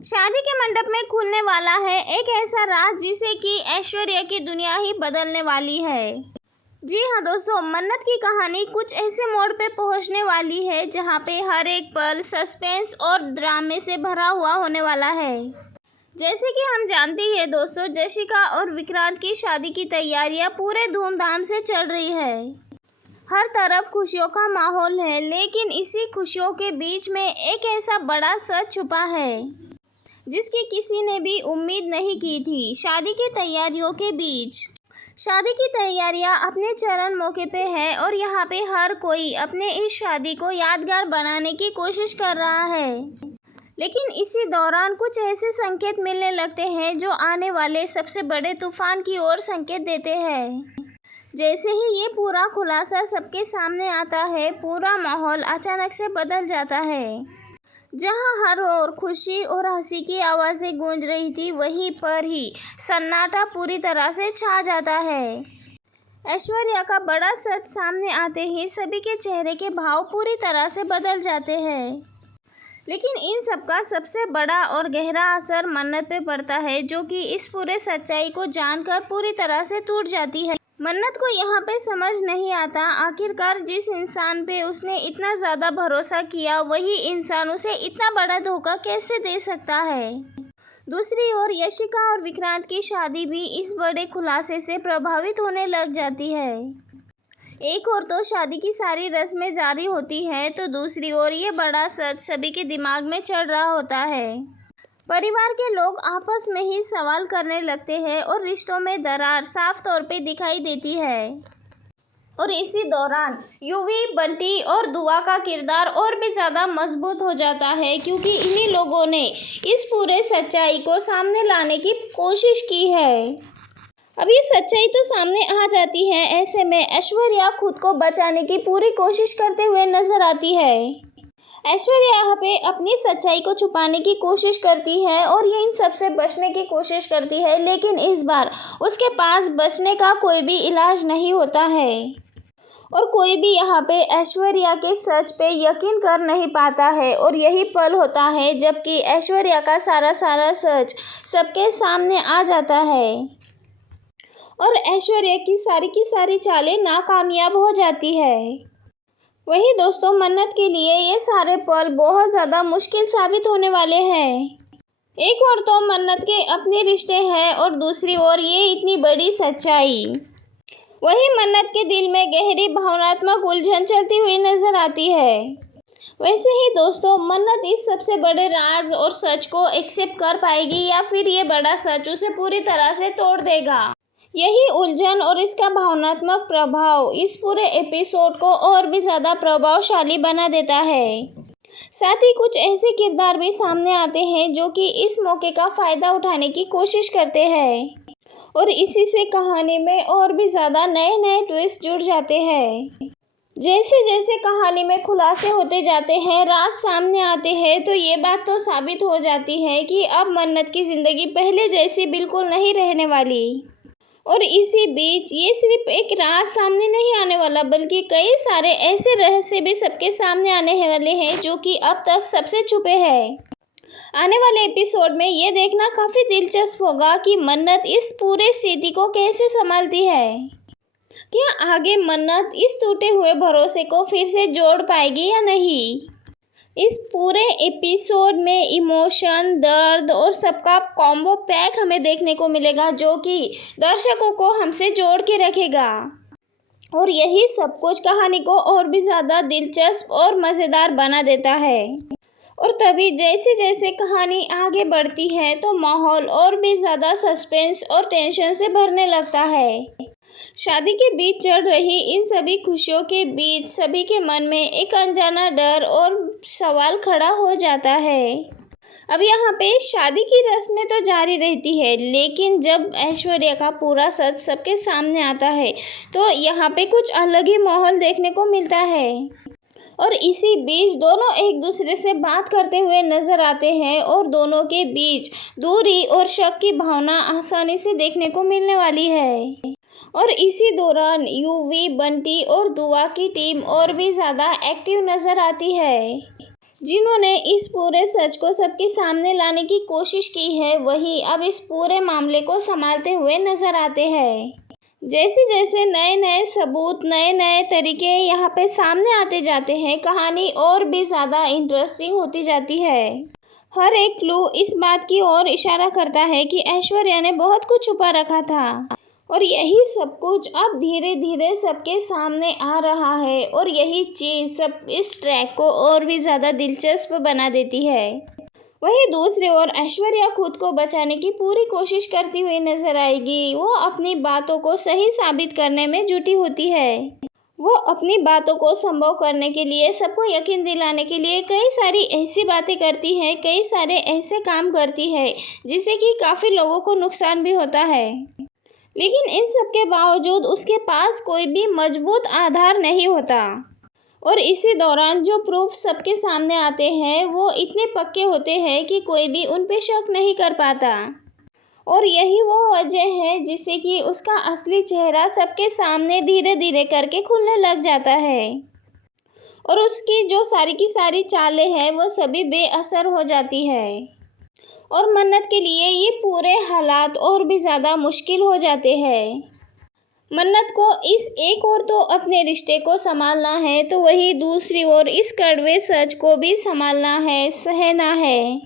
शादी के मंडप में खुलने वाला है एक ऐसा राज जिसे कि ऐश्वर्या की दुनिया ही बदलने वाली है। जी हाँ दोस्तों, मन्नत की कहानी कुछ ऐसे मोड़ पे पहुंचने वाली है जहां पे हर एक पल सस्पेंस और ड्रामे से भरा हुआ होने वाला है। जैसे कि हम जानते ही है दोस्तों, जशिका और विक्रांत की शादी की तैयारियां पूरे धूमधाम से चल रही है। हर तरफ खुशियों का माहौल है, लेकिन इसी खुशियों के बीच में एक ऐसा बड़ा सच छुपा है जिसकी किसी ने भी उम्मीद नहीं की थी। शादी की तैयारियों के बीच शादी की तैयारियां अपने चरम मौके पे है और यहाँ पे हर कोई अपने इस शादी को यादगार बनाने की कोशिश कर रहा है। लेकिन इसी दौरान कुछ ऐसे संकेत मिलने लगते हैं जो आने वाले सबसे बड़े तूफान की ओर संकेत देते हैं। जैसे ही ये पूरा खुलासा सबके सामने आता है, पूरा माहौल अचानक से बदल जाता है। जहां हर ओर खुशी और हंसी की आवाज़ें गूंज रही थी, वहीं पर ही सन्नाटा पूरी तरह से छा जाता है। ऐश्वर्या का बड़ा सच सामने आते ही सभी के चेहरे के भाव पूरी तरह से बदल जाते हैं। लेकिन इन सब का सबसे बड़ा और गहरा असर मन्नत पे पड़ता है, जो कि इस पूरे सच्चाई को जानकर पूरी तरह से टूट जाती है। मन्नत को यहाँ पे समझ नहीं आता, आखिरकार जिस इंसान पे उसने इतना ज़्यादा भरोसा किया, वही इंसान उसे इतना बड़ा धोखा कैसे दे सकता है। दूसरी ओर यशिका और विक्रांत की शादी भी इस बड़े खुलासे से प्रभावित होने लग जाती है। एक ओर तो शादी की सारी रस्में जारी होती हैं, तो दूसरी ओर ये बड़ा सच सभी के दिमाग में चढ़ रहा होता है। परिवार के लोग आपस में ही सवाल करने लगते हैं और रिश्तों में दरार साफ तौर पे दिखाई देती है। और इसी दौरान यूवी, बंटी और दुआ का किरदार और भी ज़्यादा मजबूत हो जाता है, क्योंकि इन्हीं लोगों ने इस पूरे सच्चाई को सामने लाने की कोशिश की है। अब ये सच्चाई तो सामने आ जाती है, ऐसे में ऐश्वर्या खुद को बचाने की पूरी कोशिश करते हुए नजर आती है। ऐश्वर्या यहाँ पे अपनी सच्चाई को छुपाने की कोशिश करती है और ये इन सब से बचने की कोशिश करती है, लेकिन इस बार उसके पास बचने का कोई भी इलाज नहीं होता है और कोई भी यहाँ पे ऐश्वर्या के सच पे यकीन कर नहीं पाता है। और यही पल होता है जबकि ऐश्वर्या का सारा सच सबके सामने आ जाता है और ऐश्वर्या की सारी चालें नाकामयाब हो जाती है। वही दोस्तों, मन्नत के लिए ये सारे पल बहुत ज़्यादा मुश्किल साबित होने वाले हैं। एक ओर तो मन्नत के अपने रिश्ते हैं और दूसरी ओर ये इतनी बड़ी सच्चाई। वही मन्नत के दिल में गहरी भावनात्मक उलझन चलती हुई नजर आती है। वैसे ही दोस्तों, मन्नत इस सबसे बड़े राज और सच को एक्सेप्ट कर पाएगी या फिर ये बड़ा सच उसे पूरी तरह से तोड़ देगा। यही उलझन और इसका भावनात्मक प्रभाव इस पूरे एपिसोड को और भी ज़्यादा प्रभावशाली बना देता है। साथ ही कुछ ऐसे किरदार भी सामने आते हैं जो कि इस मौके का फ़ायदा उठाने की कोशिश करते हैं और इसी से कहानी में और भी ज़्यादा नए ट्विस्ट जुड़ जाते हैं। जैसे जैसे कहानी में खुलासे होते जाते हैं, राज सामने आते हैं, तो ये बात तो साबित हो जाती है कि अब मन्नत की ज़िंदगी पहले जैसी बिल्कुल नहीं रहने वाली। और इसी बीच ये सिर्फ एक राज सामने नहीं आने वाला, बल्कि कई सारे ऐसे रहस्य भी सबके सामने आने वाले हैं जो कि अब तक सबसे छुपे हैं। आने वाले एपिसोड में ये देखना काफ़ी दिलचस्प होगा कि मन्नत इस पूरे स्थिति को कैसे संभालती है। क्या आगे मन्नत इस टूटे हुए भरोसे को फिर से जोड़ पाएगी या नहीं। इस पूरे एपिसोड में इमोशन, दर्द और सबका कॉम्बो पैक हमें देखने को मिलेगा, जो कि दर्शकों को हमसे जोड़ के रखेगा और यही सब कुछ कहानी को और भी ज़्यादा दिलचस्प और मज़ेदार बना देता है। और तभी जैसे जैसे कहानी आगे बढ़ती है तो माहौल और भी ज़्यादा सस्पेंस और टेंशन से भरने लगता है। शादी के बीच चढ़ रही इन सभी खुशियों के बीच सभी के मन में एक अनजाना डर और सवाल खड़ा हो जाता है। अब यहाँ पे शादी की रस्में तो जारी रहती है, लेकिन जब ऐश्वर्या का पूरा सच सबके सामने आता है तो यहाँ पे कुछ अलग ही माहौल देखने को मिलता है। और इसी बीच दोनों एक दूसरे से बात करते हुए नजर आते हैं और दोनों के बीच दूरी और शक की भावना आसानी से देखने को मिलने वाली है। और इसी दौरान यूवी, बंटी और दुआ की टीम और भी ज़्यादा एक्टिव नज़र आती है। जिन्होंने इस पूरे सच को सबके सामने लाने की कोशिश की है, वही अब इस पूरे मामले को संभालते हुए नजर आते हैं। जैसे जैसे नए नए सबूत, नए नए तरीके यहाँ पे सामने आते जाते हैं, कहानी और भी ज़्यादा इंटरेस्टिंग होती जाती है। हर एक क्लू इस बात की ओर इशारा करता है कि ऐश्वर्या ने बहुत कुछ छुपा रखा था और यही सब कुछ अब धीरे धीरे सबके सामने आ रहा है और यही चीज़ सब इस ट्रैक को और भी ज़्यादा दिलचस्प बना देती है। वहीं दूसरी ओर ऐश्वर्या खुद को बचाने की पूरी कोशिश करती हुई नजर आएगी। वो अपनी बातों को सही साबित करने में जुटी होती है। वो अपनी बातों को संभव करने के लिए, सबको यकीन दिलाने के लिए कई सारी ऐसी बातें करती है, कई सारे ऐसे काम करती है जिससे कि काफ़ी लोगों को नुकसान भी होता है। लेकिन इन सब के बावजूद उसके पास कोई भी मजबूत आधार नहीं होता और इसी दौरान जो प्रूफ सबके सामने आते हैं वो इतने पक्के होते हैं कि कोई भी उन पे शक नहीं कर पाता। और यही वो वजह है जिससे कि उसका असली चेहरा सबके सामने धीरे धीरे करके खुलने लग जाता है और उसकी जो सारी की सारी चालें हैं वो सभी बेअसर हो जाती है और मन्नत के लिए ये पूरे हालात और भी ज़्यादा मुश्किल हो जाते हैं। मन्नत को इस एक ओर तो अपने रिश्ते को संभालना है, तो वही दूसरी ओर इस कड़वे सच को भी संभालना है, सहना है।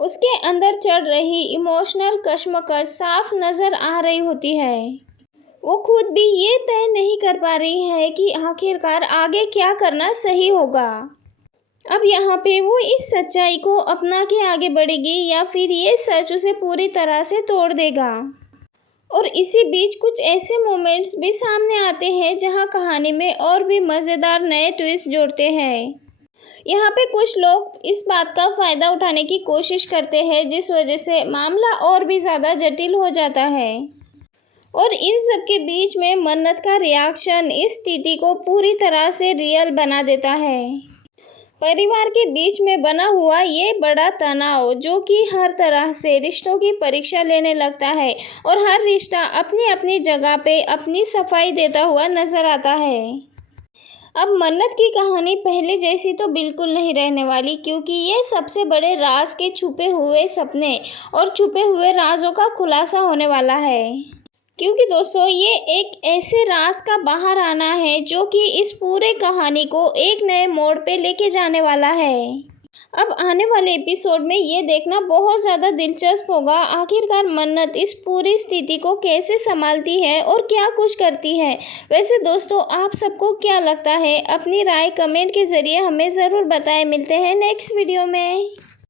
उसके अंदर चढ़ रही इमोशनल कश्मकश साफ नज़र आ रही होती है। वो खुद भी ये तय नहीं कर पा रही है कि आखिरकार आगे क्या करना सही होगा। अब यहाँ पे वो इस सच्चाई को अपना के आगे बढ़ेगी या फिर ये सच उसे पूरी तरह से तोड़ देगा। और इसी बीच कुछ ऐसे मोमेंट्स भी सामने आते हैं जहाँ कहानी में और भी मज़ेदार नए ट्विस्ट जोड़ते हैं। यहाँ पे कुछ लोग इस बात का फ़ायदा उठाने की कोशिश करते हैं, जिस वजह से मामला और भी ज़्यादा जटिल हो जाता है। और इन सब के बीच में मन्नत का रिएक्शन इस स्थिति को पूरी तरह से रियल बना देता है। परिवार के बीच में बना हुआ ये बड़ा तनाव जो कि हर तरह से रिश्तों की परीक्षा लेने लगता है और हर रिश्ता अपनी अपनी जगह पे अपनी सफाई देता हुआ नज़र आता है। अब मन्नत की कहानी पहले जैसी तो बिल्कुल नहीं रहने वाली, क्योंकि ये सबसे बड़े राज के छुपे हुए सपने और छुपे हुए राजों का खुलासा होने वाला है। क्योंकि दोस्तों ये एक ऐसे राज का बाहर आना है जो कि इस पूरे कहानी को एक नए मोड़ पे लेके जाने वाला है। अब आने वाले एपिसोड में ये देखना बहुत ज़्यादा दिलचस्प होगा, आखिरकार मन्नत इस पूरी स्थिति को कैसे संभालती है और क्या कुछ करती है। वैसे दोस्तों आप सबको क्या लगता है, अपनी राय कमेंट के ज़रिए हमें ज़रूर बताएं। मिलते हैं नेक्स्ट वीडियो में।